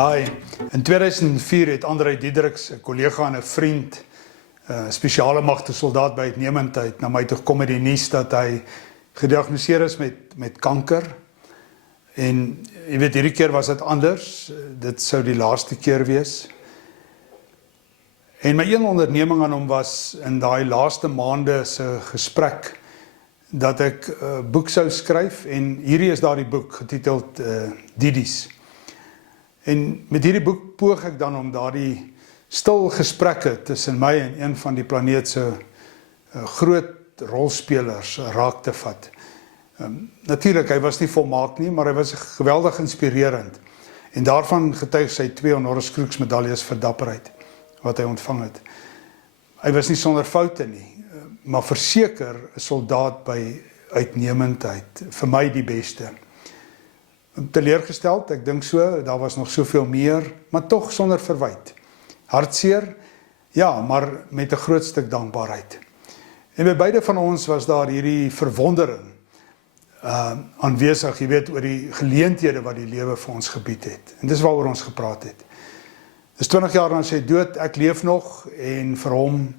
Hi, in 2004 het André Diedericks, 'n kollega en 'n vriend, 'n spesiale magte soldaat by uitnemendheid na my toe gekom met die nuus dat hy gediagnoseer is met kanker. En jy weet, hierdie keer was dit anders. Dit sou die laaste keer wees. En my een onderneming aan hom was in daai laaste maande se gesprek dat ek 'n boek sou skryf, en hierdie is daardie boek getiteld Didies. En met hierdie boek poog ek dan om daardie stil gesprekke tussen my en een van die planeet se groot rolspelers raak te vat. Natuurlik, hy was nie volmaak nie, maar hy was geweldig inspirerend. En daarvan getuig sy 2 honoris crucis medaljes vir dapperheid wat hy ontvang het. Hy was nie sonder foute nie, maar verseker 'n soldaat by uitnemendheid, vir my die beste. Teleurgesteld, ek dink so, daar was nog soveel meer, maar tog sonder verwyte. Hartseer, ja, maar met 'n groot stuk dankbaarheid. En by beide van ons was daar hierdie verwondering aanwesig, jy weet, oor die geleenthede wat die lewe vir ons gebied het. En dis waaroor ons gepraat het. Dis 20 jaar na sy dood, ek leef nog, en vir hom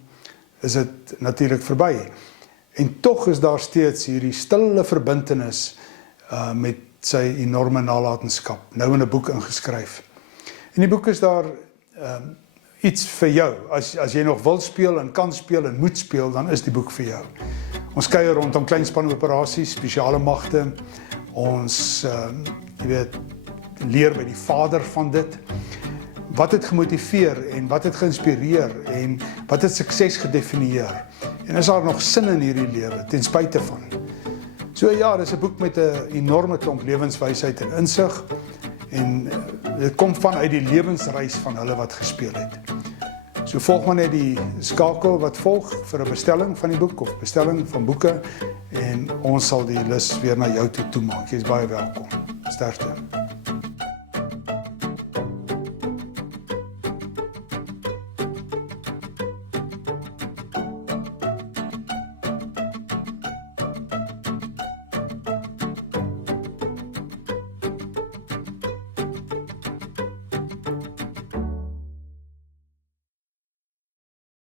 is dit natuurlik verby. En tog is daar steeds hierdie stille verbintenis met sy enorme nalatenskap, nou in 'n boek ingeskryf. In die boek is daar iets vir jou. As jy nog wil speel en kan speel en moet speel, dan is die boek vir jou. Ons kuier rondom kleinspan operasies, spesiale magte. Ons jy weet, leer by die vader van dit. Wat het gemotiveer en wat het geïnspireer en wat het sukses gedefinieer? En is daar nog sin in hierdie lewe ten spyte van? So ja, dis 'n boek met 'n enorme klomp lewenswysheid en insig, en dit kom vanuit die lewensreis van hulle wat gespeel het. So volg maar net die skakel wat volg vir 'n bestelling van die boek of bestelling van boeke, en ons sal die lys weer na jou toe toemaak. Jy is baie welkom. Sterkte.